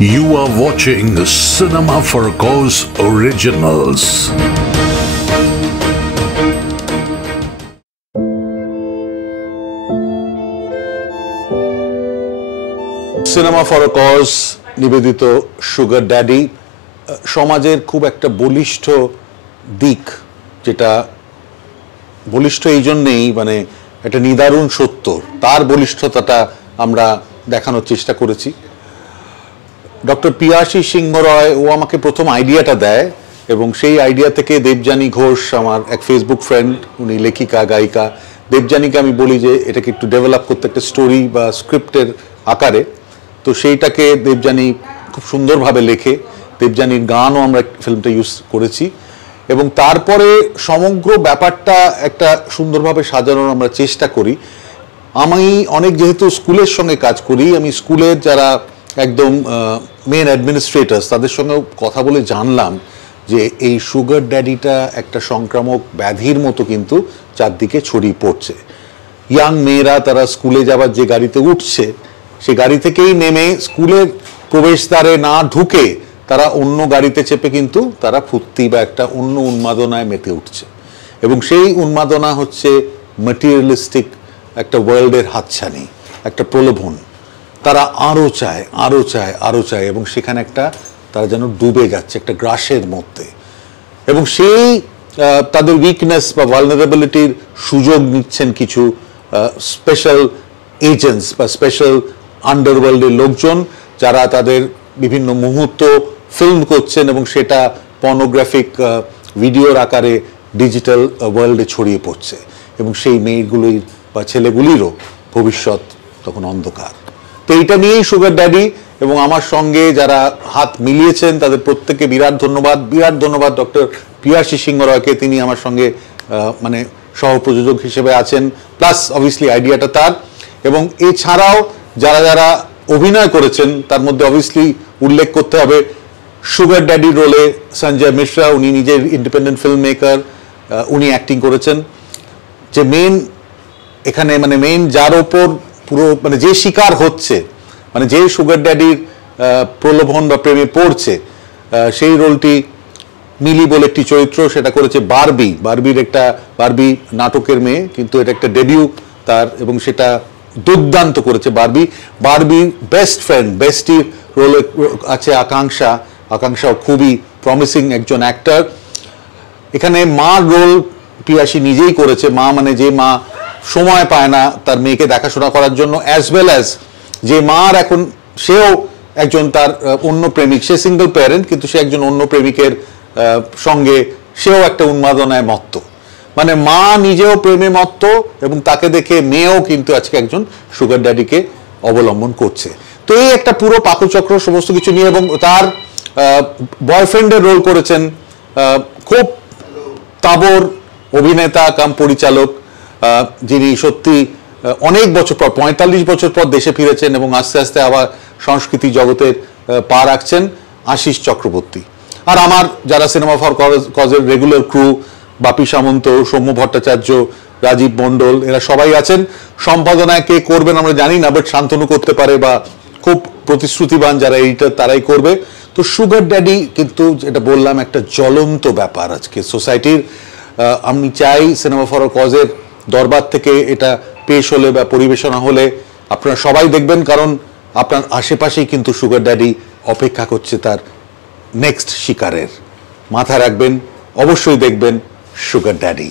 You are watching Cinema for a Cause Originals. Cinema for a cause নিবেদিত sugar daddy সমাজের খুব একটা বলিষ্ঠ দিক, যেটা বলিষ্ঠ এই জন্যেই মানে একটা নিদারুণ সত্য, তার বলিষ্ঠতাটা আমরা দেখানোর চেষ্টা করেছি। ডক্টর পিয়াসী সিংহ রয় ও আমাকে প্রথম আইডিয়াটা দেয় এবং সেই আইডিয়া থেকে দেবযানী ঘোষ, আমার এক ফেসবুক ফ্রেন্ড, উনি লেখিকা গায়িকা, দেবযানীকে আমি বলি যে এটাকে একটু ডেভেলপ করতে একটা স্টোরি বা স্ক্রিপ্টের আকারে। তো সেইটাকে দেবযানী খুব সুন্দরভাবে লেখে, দেবযানীর গানও আমরা ফিল্মটা ইউজ করেছি এবং তারপরে সমগ্র ব্যাপারটা একটা সুন্দরভাবে সাজানোর আমরা চেষ্টা করি। আমি অনেক যেহেতু স্কুলের সঙ্গে কাজ করি, আমি স্কুলের যারা একদম মেন অ্যাডমিনিস্ট্রেটরস তাদের সঙ্গে কথা বলে জানলাম যে এই সুগার ড্যাডিটা একটা সংক্রামক ব্যাধির মতো কিন্তু চারদিকে ছড়িয়ে পড়ছে। ইয়াং মেয়েরা তারা স্কুলে যাবার যে গাড়িতে উঠছে, সে গাড়ি থেকেই নেমে স্কুলের প্রবেশদ্বারে না ঢুকে তারা অন্য গাড়িতে চেপে কিন্তু তারা ফুর্তি বা একটা অন্য উন্মাদনায় মেতে উঠছে এবং সেই উন্মাদনা হচ্ছে ম্যাটেরিয়ালিস্টিক একটা ওয়ার্ল্ডের হাতছানি, একটা প্রলোভন। তারা আরও চায়, আরও চায়, আরও চায় এবং সেখানে একটা তারা যেন ডুবে যাচ্ছে একটা গ্রাসের মধ্যে এবং সেই তাদের উইকনেস বা ভালনারেবিলিটির সুযোগ নিচ্ছেন কিছু স্পেশাল এজেন্টস বা স্পেশাল আন্ডারওয়ার্ল্ডের লোকজন, যারা তাদের বিভিন্ন মুহূর্ত ফিল্ম করছেন এবং সেটা পর্নোগ্রাফিক ভিডিওর আকারে ডিজিটাল ওয়ার্ল্ডে ছড়িয়ে পড়ছে এবং সেই মেয়েগুলির বা ছেলেগুলিরও ভবিষ্যৎ তখন অন্ধকার। তো এইটা নিয়েই সুগার ড্যাডি এবং আমার সঙ্গে যারা হাত মিলিয়েছেন তাদের প্রত্যেককে বিরাট ধন্যবাদ ডক্টর পিয়াসী সিংহ রয়কে, তিনি আমার সঙ্গে মানে সহপ্রযোজক হিসেবে আছেন, প্লাস অবভিয়াসলি আইডিয়াটা তার। এবং এছাড়াও যারা যারা অভিনয় করেছেন তার মধ্যে অবভিয়াসলি উল্লেখ করতে হবে সুগার ড্যাডির রোলে সঞ্জয় মিশ্রা, উনি নিজের ইন্ডিপেন্ডেন্ট ফিল্ম মেকার, উনি অ্যাক্টিং করেছেন। যে মেন এখানে মানে মেন যার ওপর পুরো মানে যে শিকার হচ্ছে, মানে যে সুগার ড্যাডির প্রলোভন বা প্রেমে পড়ছে, সেই রোলটি মিলি বলে একটি চরিত্র, সেটা করেছে বারবির একটা বারবি নাটকের মেয়ে, কিন্তু এটা একটা ডেবিউ তার এবং সেটা দুর্দান্ত করেছে বারবির বেস্ট ফ্রেন্ড বেস্টির রোলে আছে আকাঙ্ক্ষাও খুবই প্রমিসিং একজন অ্যাক্টর। এখানে মা রোল পিয়াসী নিজেই করেছে, মা মানে যে মা সময় পায় না তার মেয়েকে দেখাশোনা করার জন্য, অ্যাজ ওয়েল অ্যাজ যে মার এখন সেও একজন তার অন্য প্রেমিক, সে সিঙ্গল প্যারেন্ট কিন্তু সে একজন অন্য প্রেমিকের সঙ্গে সেও একটা উন্মাদনায় মত্ত, মানে মা নিজেও প্রেমে মত্ত এবং তাকে দেখে মেয়েও কিন্তু আজকে একজন সুগার ড্যাডিকে অবলম্বন করছে। তো এই একটা পুরো পাকচক্র সমস্ত কিছু নিয়ে, এবং তার বয়ফ্রেন্ডের রোল করেছেন খুব তাবর অভিনেতা কাম পরিচালক, যিনি সত্যি অনেক বছর পর ৪৫ বছর পর দেশে ফিরেছেন এবং আস্তে আস্তে আবার সংস্কৃতি জগতের পা রাখছেন, আশিস চক্রবর্তী। আর আমার যারা সিনেমা ফর কজের রেগুলার ক্রু, বাপি সামন্ত, সৌম্য ভট্টাচার্য, রাজীব মণ্ডল, এরা সবাই আছেন। সম্পাদনায় কে করবেন আমরা জানি না, বাট শান্তনু করতে পারে বা খুব প্রতিশ্রুতিবান যারা এডিটর তারাই করবে। তো সুগার ড্যাডি কিন্তু যেটা বললাম একটা জ্বলন্ত ব্যাপার আজকে সোসাইটির। আমি চাই সিনেমা ফর কজের দরবার থেকে এটা পেশ হলে বা পরিবেশনা হলে আপনারা সবাই দেখবেন, কারণ আপনার আশেপাশেই কিন্তু সুগার ড্যাডি অপেক্ষা করছে তার নেক্সট শিকারের। মাথায় রাখবেন, অবশ্যই দেখবেন সুগার ড্যাডি।